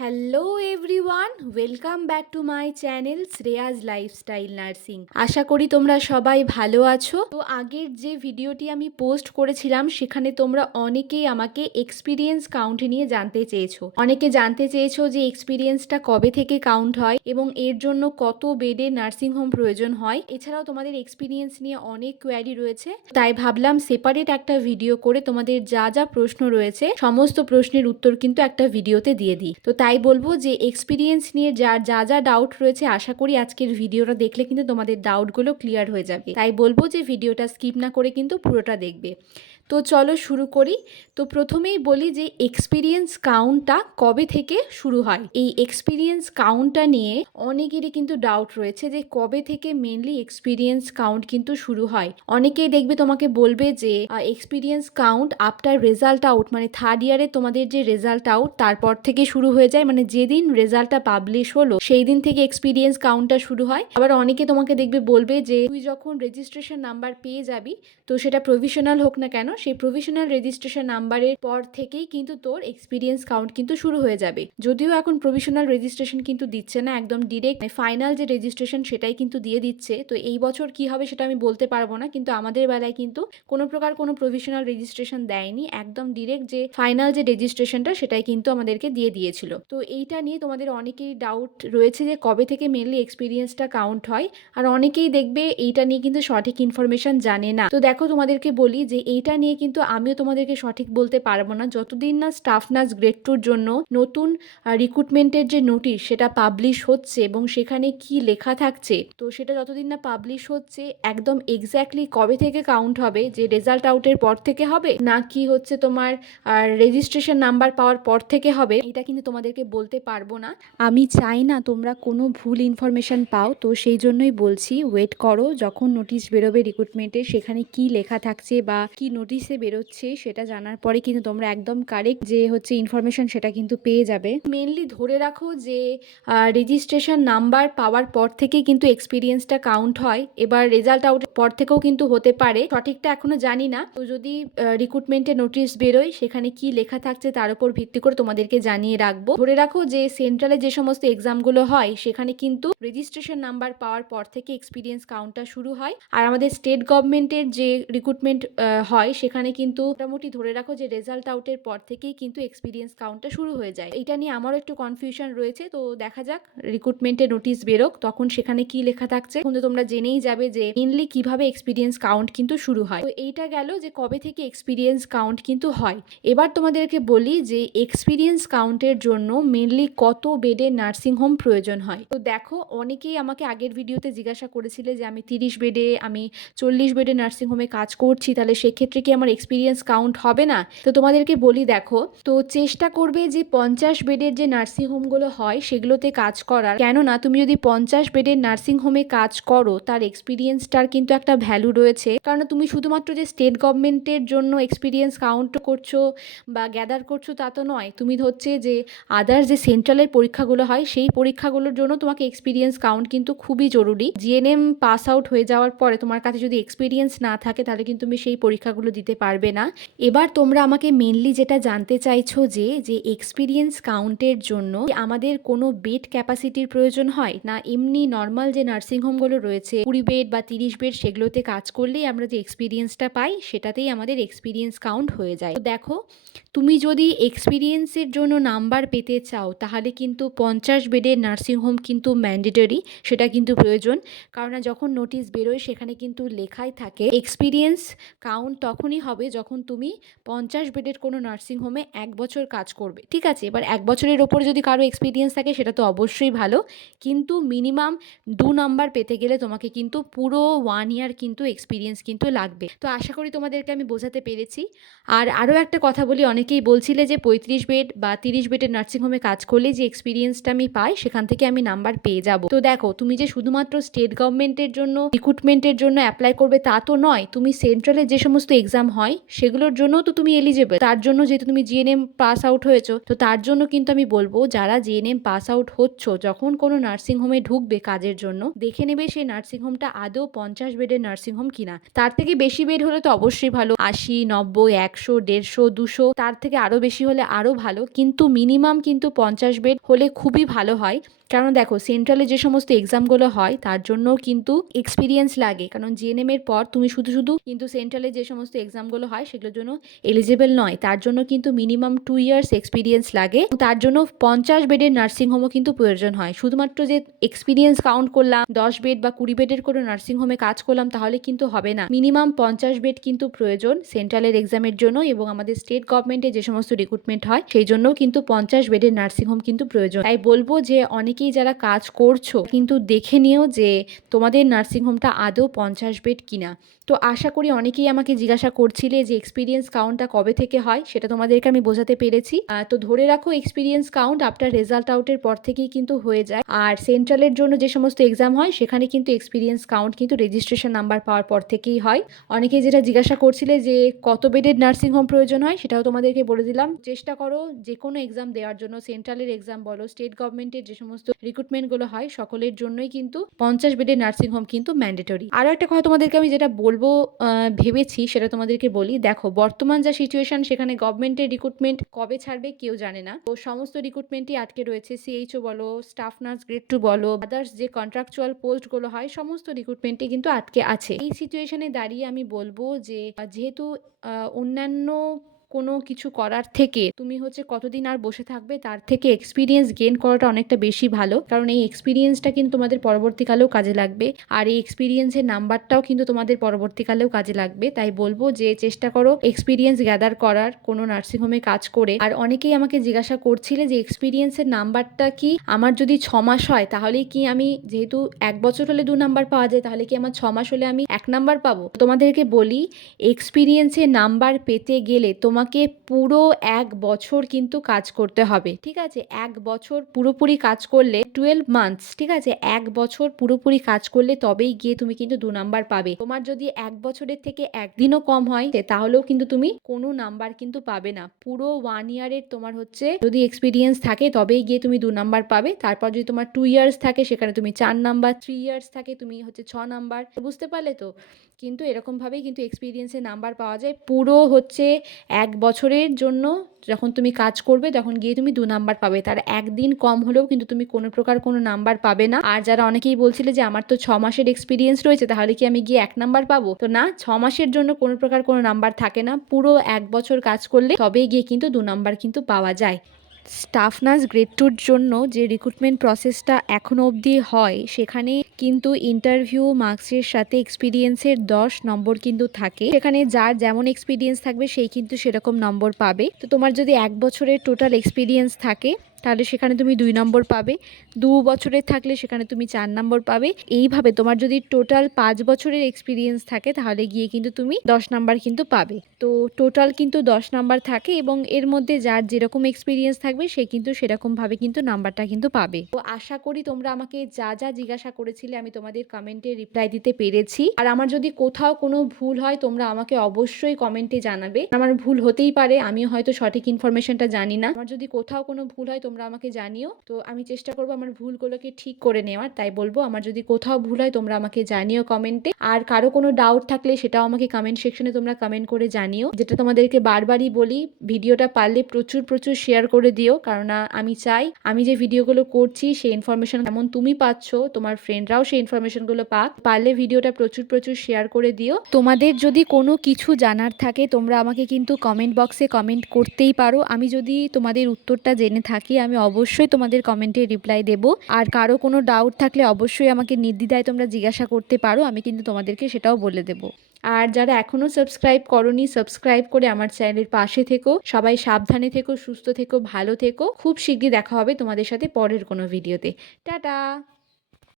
Hello everyone, welcome back to my channel Shreya's lifestyle nursing. আশা করি তোমরা সবাই ভালো আছো। তো আগের যে ভিডিওটি আমি পোস্ট করেছিলাম সেখানে তোমরা অনেকেই আমাকে এক্সপিরিয়েন্স কাউন্ট নিয়ে জানতে চেয়েছো। অনেকে জানতে চেয়েছো যে এক্সপিরিয়েন্সটা কবে থেকে কাউন্ট হয় এবং এর জন্য কত বেডে নার্সিং হোম প্রয়োজন হয়। এছাড়াও তোমাদের এক্সপিরিয়েন্স নিয়ে অনেক কোয়ারি রয়েছে, তাই ভাবলাম সেপারেট একটা ভিডিও করে তোমাদের যা যা প্রশ্ন রয়েছে সমস্ত প্রশ্নের উত্তর কিন্তু একটা ভিডিওতে দিয়ে দিই। তো তাই বলবো যে এক্সপিরিয়েন্স নিয়ে যা যা ডাউট রয়েছে আশা করি আজকের ভিডিওটা দেখলে কিন্তু তোমাদের ডাউটগুলো ক্লিয়ার হয়ে যাবে। তাই বলবো যে ভিডিওটা স্কিপ না করে কিন্তু পুরোটা দেখবে। তো চলো শুরু করি। তো প্রথমেই বলি যে এক্সপিরিয়েন্স কাউন্টটা কবে থেকে শুরু হয়। এই এক্সপিরিয়েন্স কাউন্টটা নিয়ে অনেকেরই কিন্তু ডাউট রয়েছে যে কবে থেকে মেনলি এক্সপিরিয়েন্স কাউন্ট কিন্তু শুরু হয়। অনেকেই দেখবে তোমাকে বলবে যে experience count after result out, মানে থার্ড ইয়ারে তোমাদের যে রেজাল্ট আউট তারপর থেকে শুরু হয়ে যায়, মানে যেদিন রেজাল্টটা পাবলিশ হলো সেই দিন থেকে এক্সপিরিয়েন্স কাউন্টটা শুরু হয়। আবার অনেকে তোমাকে দেখবে বলবে যে তুই যখন রেজিস্ট্রেশন নাম্বার পেয়ে যাবি, তো সেটা প্রভিশনাল হোক না কেন, সেই প্রভিশনাল রেজিস্ট্রেশন নাম্বারের পর থেকেই কিন্তু তোর এক্সপিরিয়েন্স কাউন্ট কিন্তু শুরু হয়ে যাবে। যদিও এখন প্রভিশনাল রেজিস্ট্রেশন কিন্তু দিচ্ছে না, একদম ডিরেক্ট ফাইনাল যে রেজিস্ট্রেশন সেটাই কিন্তু দিয়ে দিচ্ছে। তো এই বছর কি হবে সেটা আমি বলতে পারবো না, কিন্তু আমাদের বেলায় কিন্তু কোনো প্রকার কোনো প্রভিশনাল রেজিস্ট্রেশন দেয়নি, একদম ডিরেক্ট যে ফাইনাল যে রেজিস্ট্রেশনটা সেটাই কিন্তু আমাদেরকে দিয়ে দিয়েছিল। তো এইটা নিয়ে তোমাদের অনেকেই ডাউট রয়েছে যে কবে থেকে মেনলি এক্সপিরিয়েন্সটা কাউন্ট হয়, আর অনেকেই দেখবে এইটা নিয়ে কিন্তু সঠিক ইনফরমেশন জানে না। তো দেখো তোমাদেরকে বলি যে এইটা নিয়ে কিন্তু আমিও তোমাদেরকে সঠিক বলতে পারবো না যতদিন না স্টাফ নার্স গ্রেড টুর জন্য নতুন রিক্রুটমেন্টের যে নোটিশ সেটা পাবলিশ হচ্ছে এবং সেখানে কি লেখা থাকছে, তো সেটা যতদিন না পাবলিশ হচ্ছে একদম এক্স্যাক্টলি কবে থেকে কাউন্ট হবে, যে রেজাল্ট আউটের পর থেকে হবে না কি হচ্ছে তোমার রেজিস্ট্রেশন নাম্বার পাওয়ার পর থেকে হবে, এটা কিন্তু তোমাদেরকে বলতে পারবো না। আমি চাই না তোমরা কোনো ভুল ইনফরমেশন পাও, তো সেই জন্যই বলছি ওয়েট করো, যখন নোটিশ বেরোবে রিক্রুটমেন্টে সেখানে কি লেখা থাকছে বা কি নোটিশে বেরোচ্ছে সেটা জানার পরে কিন্তু তোমরা একদম কারেক্ট যে হচ্ছে ইনফরমেশন সেটা কিন্তু পেয়ে যাবে। মেনলি ধরে রাখো যে রেজিস্ট্রেশন নাম্বার পাওয়ার পর থেকেই কিন্তু এক্সপিরিয়েন্সটা কাউন্ট হয়। এবার রেজাল্ট আউটের পর থেকেও কিন্তু হতে পারে, সঠিকটা এখনো জানি না। তো যদি রিক্রুটমেন্টের নোটিশ বেরোয় সেখানে কি লেখা থাকছে তার উপর ভিত্তি করে তোমাদেরকে জানিয়ে রাখবো। ধরে রাখো যে সেন্ট্রালে যে সমস্ত এক্সামগুলো হয় সেখানে কিন্তু রেজিস্ট্রেশন নাম্বার পাওয়ার পর থেকে এক্সপিরিয়েন্স কাউন্টটা শুরু হয়, আর আমাদের স্টেট গভর্নমেন্টের যে রিক্রুটমেন্ট হয় সেখানে কিন্তু মোটামুটি ধরে রাখো যে রেজাল্ট আউটের পর থেকেই কিন্তু এক্সপিরিয়েন্স কাউন্টটা শুরু হয়ে যায়। এটা নিয়ে আমারও একটু কনফিউশন রয়েছে, তো দেখা যাক রিক্রুটমেন্টের নোটিশ বেরোক তখন সেখানে কি লেখা থাকছে, কিন্তু তোমরা জেনেই যাবে যে মেনলি কিভাবে এক্সপিরিয়েন্স কাউন্ট কিন্তু শুরু হয়। তো এইটা গেল যে কবে থেকে এক্সপিরিয়েন্স কাউন্ট কিন্তু হয়। এবার তোমাদেরকে বলি যে এক্সপিরিয়েন্স কাউন্টের জন্য মেনলি কত বেডের নার্সিং হোম প্রয়োজন হয়। তো দেখো অনেকেই আমাকে আগের ভিডিওতে জিজ্ঞাসা করেছিলে যে আমি 30 বেডে আমি 40 বেডে নার্সিং হোমে কাজ করছি, তাহলে সেক্ষেত্রে কি আমার এক্সপিরিয়েন্স কাউন্ট হবে না? তো তোমাদেরকে বলি দেখো, তো চেষ্টা করবে যে 50 বেডের যে নার্সিং হোমগুলো হয় সেগুলোতে কাজ করার, কেননা তুমি যদি 50 বেডের নার্সিং হোমে কাজ করো তার এক্সপিরিয়েন্সটার কিন্তু একটা ভ্যালু রয়েছে, কারণ তুমি শুধুমাত্র যে স্টেট গভর্নমেন্টের জন্য এক্সপিরিয়েন্স কাউন্ট করছো বা গ্যাদার করছো তা তো নয়, তুমি হচ্ছে যে আদার্স যে সেন্ট্রালের পরীক্ষাগুলো হয় সেই পরীক্ষাগুলোর জন্য তোমাকে এক্সপিরিয়েন্স কাউন্ট কিন্তু খুবই জরুরি। জিএনএম পাস আউট হয়ে যাওয়ার পরে তোমার কাছে যদি এক্সপিরিয়েন্স না থাকে তাহলে কিন্তু তুমি সেই পরীক্ষাগুলো দিতে পারবে না। এবার তোমরা আমাকে মেনলি যেটা জানতে চাইছো যে এক্সপিরিয়েন্স কাউন্টের জন্য আমাদের কোনো বেড ক্যাপাসিটির প্রয়োজন হয় না, এমনি নর্মাল যে নার্সিংহোমগুলো রয়েছে 20 বেড বা 30 বেড সেগুলোতে কাজ করলেই আমরা যে এক্সপিরিয়েন্সটা পাই সেটাতেই আমাদের এক্সপিরিয়েন্স কাউন্ট হয়ে যায়। তো দেখো তুমি যদি এক্সপিরিয়েন্সের জন্য নাম্বার পেতে চাও তাহলে কিন্তু 50 বেডের নার্সিংহোম কিন্তু ম্যান্ডেটরি, সেটা কিন্তু প্রয়োজন। কারণ যখন নোটিশ বেরোয় সেখানে কিন্তু লেখাই থাকে এক্সপিরিয়েন্স কাউন্ট তখনই হবে যখন তুমি 50 বেডের কোনো নার্সিংহোমে 1 বছর কাজ করবে, ঠিক আছে? এবার 1 বছরের ওপরে যদি কারো এক্সপিরিয়েন্স থাকে সেটা তো অবশ্যই ভালো, কিন্তু মিনিমাম 2 নাম্বার পেতে গেলে তোমাকে কিন্তু পুরো 1 ইয়ার কিন্তু এক্সপিরিয়েন্স কিন্তু লাগবে। তো আশা করি তোমাদেরকে আমি বোঝাতে পেরেছি। আর আরও একটা কথা বলি, অনেকেই বলছিলে যে 35 বেড বা 30 বেডের নার্সিংহোমে কাজ করলে যে এক্সপিরিয়েন্সটা আমি পাই সেখান থেকে আমি নাম্বার পেয়ে যাব। তো দেখো তুমি যে শুধুমাত্র স্টেট গভর্নমেন্টের জন্য রিক্রুটমেন্টের জন্য অ্যাপ্লাই করবে তা তো নয়, তুমি সেন্ট্রালের যে সমস্ত এক্সাম এক্সাম হয় সেগুলোর জন্য তো তুমি এলিজেবল। তার জন্য যেহেতু তুমি জিএনএম পাস আউট হয়েছো, তো তার জন্য কিন্তু আমি বলবো যারা জিএনএম পাস আউট হচ্ছ, যখন কোনো নার্সিংহোমে ঢুকবে কাজের জন্য, দেখে নেবে সেই নার্সিংহোমটা আদৌ 50 বেডের নার্সিংহোম কিনা। তার থেকে বেশি বেড হলে তো অবশ্যই ভালো, 80, 90, 100, 150, 200, তার থেকে আরও বেশি হলে আরও ভালো, কিন্তু মিনিমাম কিন্তু 50 বেড হলে খুবই ভালো হয়। কারণ দেখো, সেন্ট্রালে যে সমস্ত এক্সামগুলো হয় তার জন্য কিন্তু এক্সপিরিয়েন্স লাগে, কারণ জিএনএম এর পর তুমি শুধু শুধু কিন্তু সেন্ট্রালে যে সমস্ত এক্সামগুলো হয় সেগুলোর জন্য এলিজেবল নয়, তার জন্য কিন্তু মিনিমাম 2 ইয়ার্স এক্সপিরিয়েন্স লাগে। তার জন্য 50 বেডের নার্সিংহোমও কিন্তু প্রয়োজন হয়। শুধুমাত্র যে এক্সপিরিয়েন্স কাউন্ট করলাম, 10 বেড বা 20 বেডের কোনো নার্সিংহোমে কাজ করলাম, তাহলে কিন্তু হবে না। মিনিমাম 50 বেড কিন্তু প্রয়োজন সেন্ট্রালের এক্সামের জন্য, এবং আমাদের স্টেট গভর্নমেন্টে যে সমস্ত রিক্রুটমেন্ট হয় সেই জন্য কিন্তু 50 বেডের নার্সিংহোম কিন্তু প্রয়োজন। তাই বলবো যে অনেকেই যারা কাজ করছো কিন্তু দেখে নিও যে তোমাদের নার্সিংহোমটা আদৌ 50 বেড কিনা। তো আশা করি অনেকেই আমাকে জিজ্ঞাসা করছিলে যে এক্সপিরিয়েন্স কাউন্টটা কবে থেকে হয়, সেটা তোমাদেরকে আমি বোঝাতে পেরেছি। তো ধরে রাখো এক্সপিরিয়েন্স কাউন্ট আফটার রেজাল্ট আউটের পর থেকেই কিন্তু হয়ে যায়। আর সেন্ট্রালের জন্য যে সমস্ত এক্সাম হয় সেখানে কিন্তু এক্সপিরিয়েন্স কাউন্ট কিন্তু রেজিস্ট্রেশন নাম্বার পাওয়ার পর থেকেই হয়। অনেকেই যেটা জিজ্ঞাসা করছিলে যে কত বেডের নার্সিংহোম প্রয়োজন হয়, সেটাও তোমাদেরকে বলে দিলাম। চেষ্টা করো যে কোনো এক্সাম দেওয়ার জন্য, সেন্ট্রালের এক্সাম বলো, স্টেট গভর্নমেন্টের যে সমস্ত রিক্রুটমেন্টগুলো হয় সকলের জন্যই কিন্তু 50 বেডের নার্সিংহোম কিন্তু ম্যান্ডেটরি। আরও একটা কথা তোমাদেরকে আমি যেটা বলবো ভেবেছি সেটা তোমাদেরকে বলি। দেখো, বর্তমান যা সিচুয়েশন, সেখানে গভর্নমেন্টের রিক্রুটমেন্ট কবে ছাড়বে কেউ জানে না। তো সমস্ত রিক্রুটমেন্টই আটকে রয়েছে, সিএইচও বলো, স্টাফ নার্স গ্রেড 2 বলো, আদার্স যে কন্ট্রাকচুয়াল পোস্টগুলো হয় সমস্ত রিক্রুটমেন্টই কিন্তু আটকে আছে। এই সিচুয়েশনে দাঁড়িয়ে আমি বলবো যে যেহেতু অন্যান্য কোনো কিছু করার থেকে তুমি কতদিন আর বসে থাকবে, তার থেকে এক্সপিরিয়েন্স গেইন করাটা অনেকটা বেশি ভালো, কারণ এই এক্সপিরিয়েন্সটা কিন্তু তোমাদের পরবর্তীকালেও কাজে লাগবে, আর এই এক্সপিরিয়েন্সের নাম্বারটাও কিন্তু তোমাদের পরবর্তীকালেও কাজে লাগবে। তাই বলবো যে চেষ্টা করো এক্সপিরিয়েন্স গ্যাদার করার কোনো নার্সিংহোমে কাজ করে। আর অনেকেই আমাকে জিজ্ঞাসা করছিলে যে এক্সপিরিয়েন্সের নাম্বারটা কি আমার যদি 6 মাস হয় তাহলেই কি আমি, যেহেতু 1 বছর হলে 2 নাম্বার পাওয়া যায়, তাহলে কি আমার 6 মাস হলে আমি 1 নাম্বার পাবো? তোমাদেরকে বলি, এক্সপিরিয়েন্সের নাম্বার পেতে গেলে তোমাকে পুরো 1 বছর কিন্তু কাজ করতে হবে, ঠিক আছে? 1 বছর পুরোপুরি কাজ করলে, 12 মান্থস, ঠিক আছে? 1 বছর পুরোপুরি কাজ করলে তবেই গিয়ে তুমি কিন্তু 2 নাম্বার পাবে। তোমার যদি 1 বছরের থেকে একদিনও কম হয় তাহলেও কিন্তু তুমি কোনো নাম্বার কিন্তু পাবে না। পুরো 1 ইয়ারের তোমার যদি এক্সপিরিয়েন্স থাকে তবেই গিয়ে তুমি 2 নাম্বার পাবে। তারপর যদি তোমার 2 ইয়ার্স থাকে সেখানে তুমি 4 নাম্বার, 3 ইয়ার্স থাকে তুমি 6 নাম্বার। বুঝতে পারলে তো? কিন্তু এরকমভাবেই কিন্তু এক্সপিরিয়েন্সের নাম্বার পাওয়া যায়। পুরো 1 বছরের জন্য যখন তুমি কাজ করবে তখন গিয়ে তুমি 2 নাম্বার পাবে, তার একদিন কম হলেও কিন্তু তুমি কোনো প্রকার কোনো নাম্বার পাবে না। আর যারা অনেকেই বলছিলে যে আমার তো 6 মাসের এক্সপিরিয়েন্স রয়েছে, তাহলে কি আমি গিয়ে 1 নাম্বার পাবো? তো না, 6 মাসের জন্য কোনো প্রকার কোনো নাম্বার থাকে না, পুরো 1 বছর কাজ করলে তবেই গিয়ে কিন্তু 2 নাম্বার কিন্তু পাওয়া যায়। স্টাফ নার্স গ্রেড 2-র জন্য যে রিক্রুটমেন্ট প্রসেসটা এখনও অবধি হয়, সেখানে কিন্তু ইন্টারভিউ মার্কসের সাথে এক্সপিরিয়েন্সের 10 নম্বর কিন্তু থাকে। সেখানে যার যেমন এক্সপিরিয়েন্স থাকবে সেই কিন্তু সেরকম নম্বর পাবে। তো তোমার যদি 1 বছরের টোটাল এক্সপিরিয়েন্স থাকে তাহলে সেখানে তুমি 2 নম্বর পাবে, 2 বছরের থাকলে সেখানে তুমি 4 নম্বর পাবে। এইভাবে তোমার যদি টোটাল 5 বছরের এক্সপিরিয়েন্স থাকে তাহলে গিয়ে কিন্তু তুমি 10 নাম্বার কিন্তু পাবে। তো টোটাল কিন্তু 10 নাম্বার থাকে, এবং এর মধ্যে যার যেরকম এক্সপিরিয়েন্স থাকবে সে কিন্তু সেরকমভাবে কিন্তু নাম্বারটা কিন্তু পাবে। তো আশা করি তোমরা আমাকে যা যা জিজ্ঞাসা করেছিলে আমি তোমাদের কমেন্টে রিপ্লাই দিতে পেরেছি। আর আমার যদি কোথাও কোনো ভুল হয় তোমরা আমাকে অবশ্যই কমেন্টে জানাবে। আমার ভুল হতেই পারে, আমিও হয়তো সঠিক ইনফরমেশনটা জানি না। আমার যদি কোথাও কোনো ভুল হয় তোমরা আমাকে জানিও, তো আমি চেষ্টা করবো আমার ভুলগুলোকে ঠিক করে নেওয়ার। তাই বলবো, আমার যদি কোথাও ভুল হয় তোমরা আমাকে জানিও কমেন্টে। আর কারো কোনো ডাউট থাকলে সেটাও আমাকে কমেন্ট সেকশনে তোমরা কমেন্ট করে জানিও। যেটা তোমাদেরকে বারবারই বলি, ভিডিওটা পারলে প্রচুর প্রচুর শেয়ার করে দিও, কারণ আমি চাই আমি যে ভিডিওগুলো করছি সেই ইনফরমেশন যেমন তুমি পাচ্ছ, তোমার ফ্রেন্ডরাও সেই ইনফরমেশনগুলো পাক। পারলে ভিডিওটা প্রচুর প্রচুর শেয়ার করে দিও। তোমাদের যদি কোনো কিছু জানার থাকে তোমরা আমাকে কিন্তু কমেন্ট বক্সে কমেন্ট করতেই পারো। আমি যদি তোমাদের উত্তরটা জেনে থাকি আমি অবশ্যই তোমাদের কমেন্টে রিপ্লাই দেব। আর কারো কোনো ডাউট থাকলে অবশ্যই আমাকে নির্দ্বিধায় তোমরা জিজ্ঞাসা করতে পারো, আমি কিন্তু তোমাদেরকে সেটাও বলে দেব। আর যারা এখনও সাবস্ক্রাইব করোনি, সাবস্ক্রাইব করে আমার চ্যানেলের পাশে থেকো। সবাই সাবধানে থেকো, সুস্থ থেকো, ভালো থেকো। খুব শীঘ্রই দেখা হবে তোমাদের সাথে পরের কোনো ভিডিওতে। টাটা।